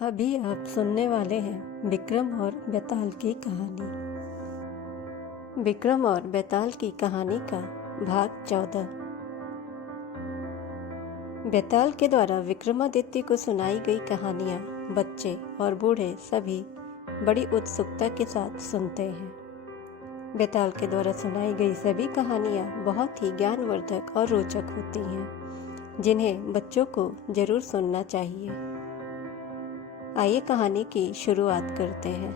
अभी आप सुनने वाले हैं विक्रम और बेताल की कहानी। विक्रम और बेताल की कहानी का भाग 14। बेताल के द्वारा विक्रमादित्य को सुनाई गई कहानियाँ बच्चे और बूढ़े सभी बड़ी उत्सुकता के साथ सुनते हैं। बेताल के द्वारा सुनाई गई सभी कहानियाँ बहुत ही ज्ञानवर्धक और रोचक होती हैं, जिन्हें बच्चों को जरूर सुनना चाहिए। आइए कहानी की शुरुआत करते हैं।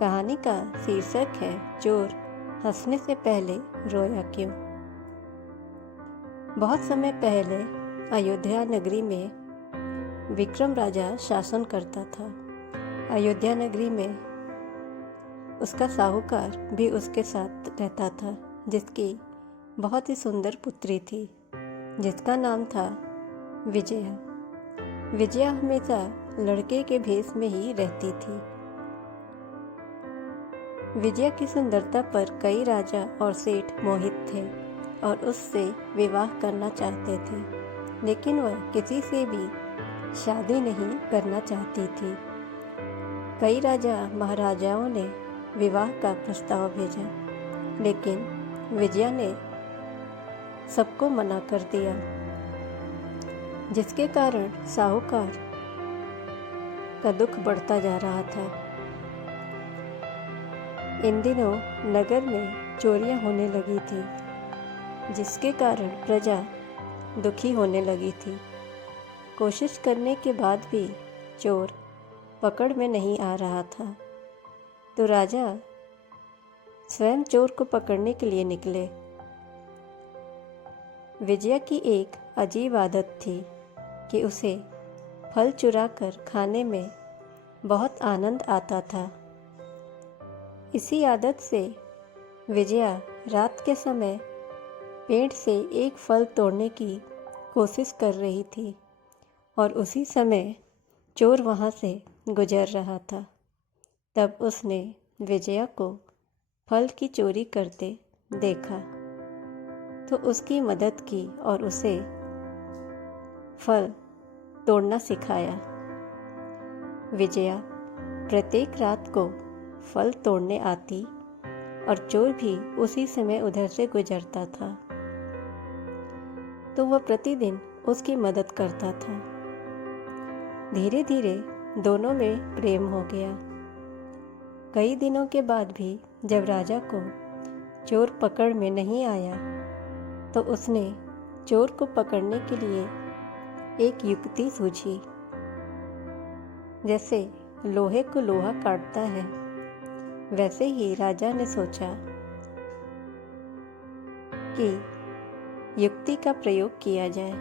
कहानी का शीर्षक है चोर हंसने से पहले रोया क्यों। बहुत समय पहले अयोध्या नगरी में विक्रम राजा शासन करता था। अयोध्या नगरी में उसका साहूकार भी उसके साथ रहता था, जिसकी बहुत ही सुंदर पुत्री थी, जिसका नाम था विजया। विजया हमेशा लड़के के भेष में ही रहती थी। विजया की सुंदरता पर कई राजा और सेठ मोहित थे और उससे विवाह करना चाहते थे, लेकिन वह किसी से भी शादी नहीं करना चाहती थी। कई राजा महाराजाओं ने विवाह का प्रस्ताव भेजा, लेकिन विजया ने सबको मना कर दिया, जिसके कारण साहूकार का दुख बढ़ता जा रहा था। इन दिनों नगर में चोरियां होने लगी थी, जिसके कारण प्रजा दुखी होने लगी थी। कोशिश करने के बाद भी चोर पकड़ में नहीं आ रहा था, तो राजा स्वयं चोर को पकड़ने के लिए निकले। विजया की एक अजीब आदत थी कि उसे फल चुराकर खाने में बहुत आनंद आता था। इसी आदत से विजया रात के समय पेड़ से एक फल तोड़ने की कोशिश कर रही थी और उसी समय चोर वहाँ से गुजर रहा था। तब उसने विजया को फल की चोरी करते देखा, तो उसकी मदद की और उसे फल तोड़ना सिखाया। विजया प्रत्येक रात को फल तोड़ने आती और चोर भी उसी समय उधर से गुजरता था, तो वह प्रतिदिन उसकी मदद करता था। धीरे धीरे दोनों में प्रेम हो गया। कई दिनों के बाद भी जब राजा को चोर पकड़ में नहीं आया, तो उसने चोर को पकड़ने के लिए एक युक्ति सूझी। जैसे लोहे को लोहा काटता है, वैसे ही राजा ने सोचा कि युक्ति का प्रयोग किया जाए।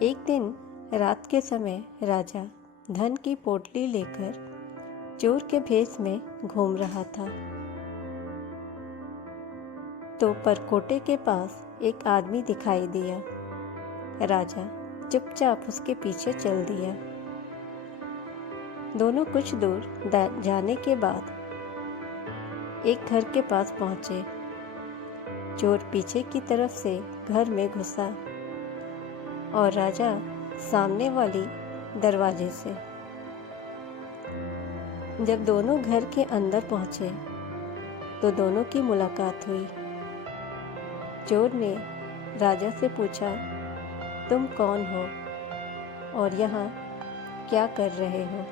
एक दिन रात के समय राजा धन की पोटली लेकर चोर के भेष में घूम रहा था, तो परकोटे के पास एक आदमी दिखाई दिया। राजा चुपचाप उसके पीछे चल दिया। दोनों कुछ दूर जाने के बाद एक घर के पास पहुंचे। चोर पीछे की तरफ से घर में घुसा और राजा सामने वाली दरवाजे से। जब दोनों घर के अंदर पहुंचे, तो दोनों की मुलाकात हुई। चोर ने राजा से पूछा, तुम कौन हो और यहाँ क्या कर रहे हो?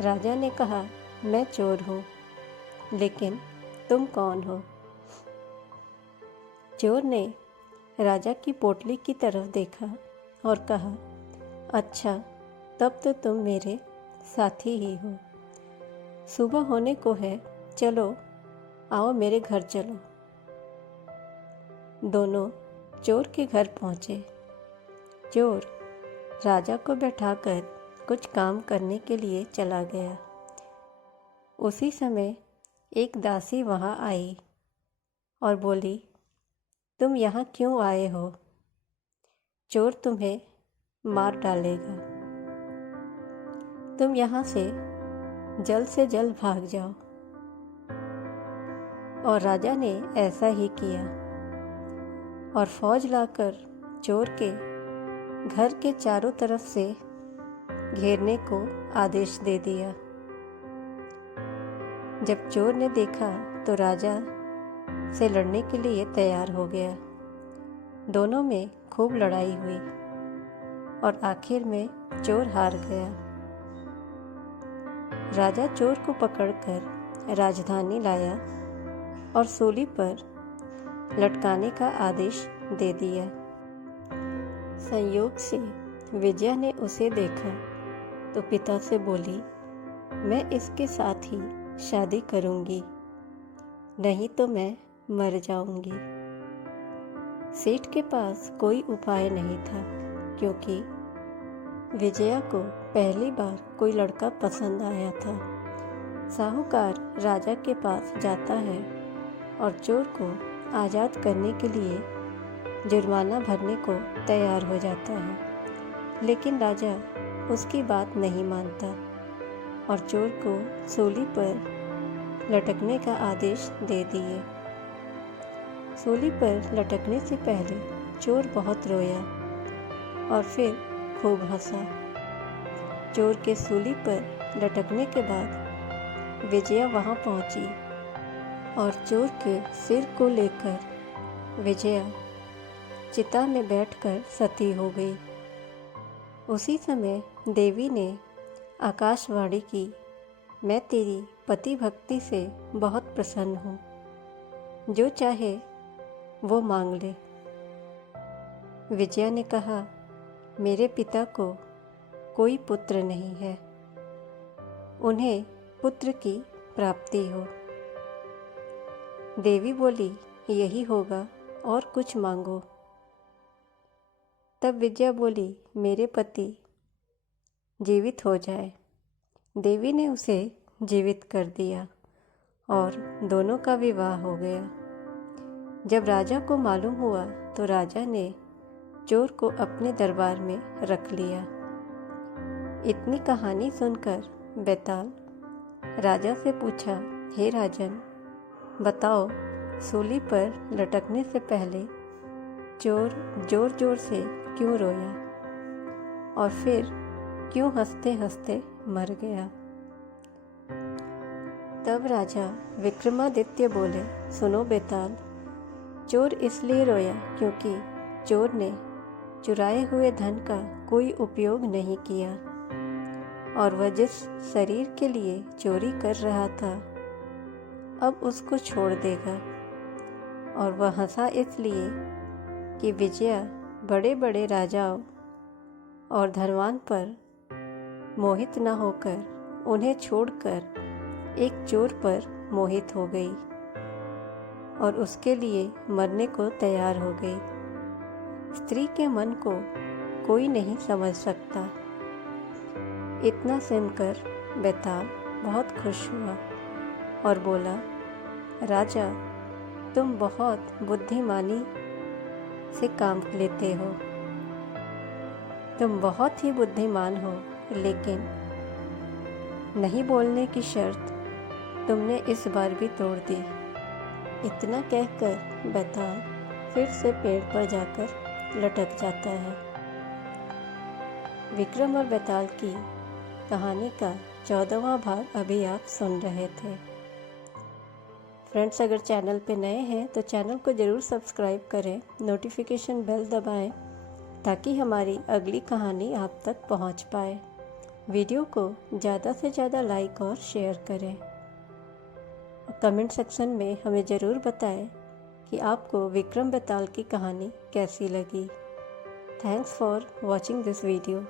राजा ने कहा, मैं चोर हूँ, लेकिन तुम कौन हो? चोर ने राजा की पोटली की तरफ देखा और कहा, अच्छा, तब तो तुम मेरे साथी ही हो। सुबह होने को है, चलो आओ मेरे घर चलो। दोनों चोर के घर पहुँचे। चोर राजा को बैठाकर कुछ काम करने के लिए चला गया। उसी समय एक दासी वहाँ आई और बोली, तुम यहाँ क्यों आए हो? चोर तुम्हें मार डालेगा। तुम यहाँ से जल्द भाग जाओ। और राजा ने ऐसा ही किया और फौज लाकर चोर के घर के चारों तरफ से घेरने को आदेश दे दिया। जब चोर ने देखा तो राजा से लड़ने के लिए तैयार हो गया। दोनों में खूब लड़ाई हुई और आखिर में चोर हार गया। राजा चोर को पकड़कर राजधानी लाया और सूली पर लटकाने का आदेश दे दिया। संयोग से विजया ने उसे देखा तो पिता से बोली, मैं इसके साथ ही शादी करूंगी, नहीं तो मैं मर जाऊंगी। सेठ के पास कोई उपाय नहीं था, क्योंकि विजया को पहली बार कोई लड़का पसंद आया था। साहूकार राजा के पास जाता है और चोर को आज़ाद करने के लिए जुर्माना भरने को तैयार हो जाता है, लेकिन राजा उसकी बात नहीं मानता और चोर को सूली पर लटकने का आदेश दे दिए। सूली पर लटकने से पहले चोर बहुत रोया और फिर खूब हंसा। चोर के सूली पर लटकने के बाद विजया वहां पहुंची और चोर के सिर को लेकर विजया चिता में बैठकर सती हो गई। उसी समय देवी ने आकाशवाणी की, मैं तेरी पति भक्ति से बहुत प्रसन्न हूँ, जो चाहे वो मांग ले। विजया ने कहा, मेरे पिता को कोई पुत्र नहीं है, उन्हें पुत्र की प्राप्ति हो। देवी बोली, यही होगा, और कुछ मांगो। तब विजया बोली, मेरे पति जीवित हो जाए। देवी ने उसे जीवित कर दिया और दोनों का विवाह हो गया। जब राजा को मालूम हुआ तो राजा ने चोर को अपने दरबार में रख लिया। इतनी कहानी सुनकर बैताल राजा से पूछा, हे राजन, बताओ, सूली पर लटकने से पहले चोर जोर जोर से क्यों रोया और फिर क्यों हंसते हंसते मर गया। तब राजा विक्रमादित्य बोले, सुनो बैताल, चोर इसलिए रोया क्योंकि चोर ने चुराए हुए धन का कोई उपयोग नहीं किया और वह जिस शरीर के लिए चोरी कर रहा था अब उसको छोड़ देगा। और वह हंसा इसलिए कि विजया बड़े बड़े राजाओं और धनवान पर मोहित न होकर उन्हें छोड़कर एक चोर पर मोहित हो गई और उसके लिए मरने को तैयार हो गई। स्त्री के मन को कोई नहीं समझ सकता। इतना सुनकर बैताल बहुत खुश हुआ और बोला, राजा, तुम बहुत बुद्धिमानी से काम लेते हो। तुम बहुत ही बुद्धिमान हो, लेकिन नहीं बोलने की शर्त तुमने इस बार भी तोड़ दी। इतना कहकर बैताल फिर से पेड़ पर जाकर लटक जाता है। विक्रम और बैताल की कहानी का 14वां भाग अभी आप सुन रहे थे। फ्रेंड्स, अगर चैनल पे नए हैं तो चैनल को ज़रूर सब्सक्राइब करें, नोटिफिकेशन बेल दबाएं ताकि हमारी अगली कहानी आप तक पहुंच पाए। वीडियो को ज़्यादा से ज़्यादा लाइक और शेयर करें। कमेंट सेक्शन में हमें ज़रूर बताएं कि आपको विक्रम बैताल की कहानी कैसी लगी। Thanks for watching this video.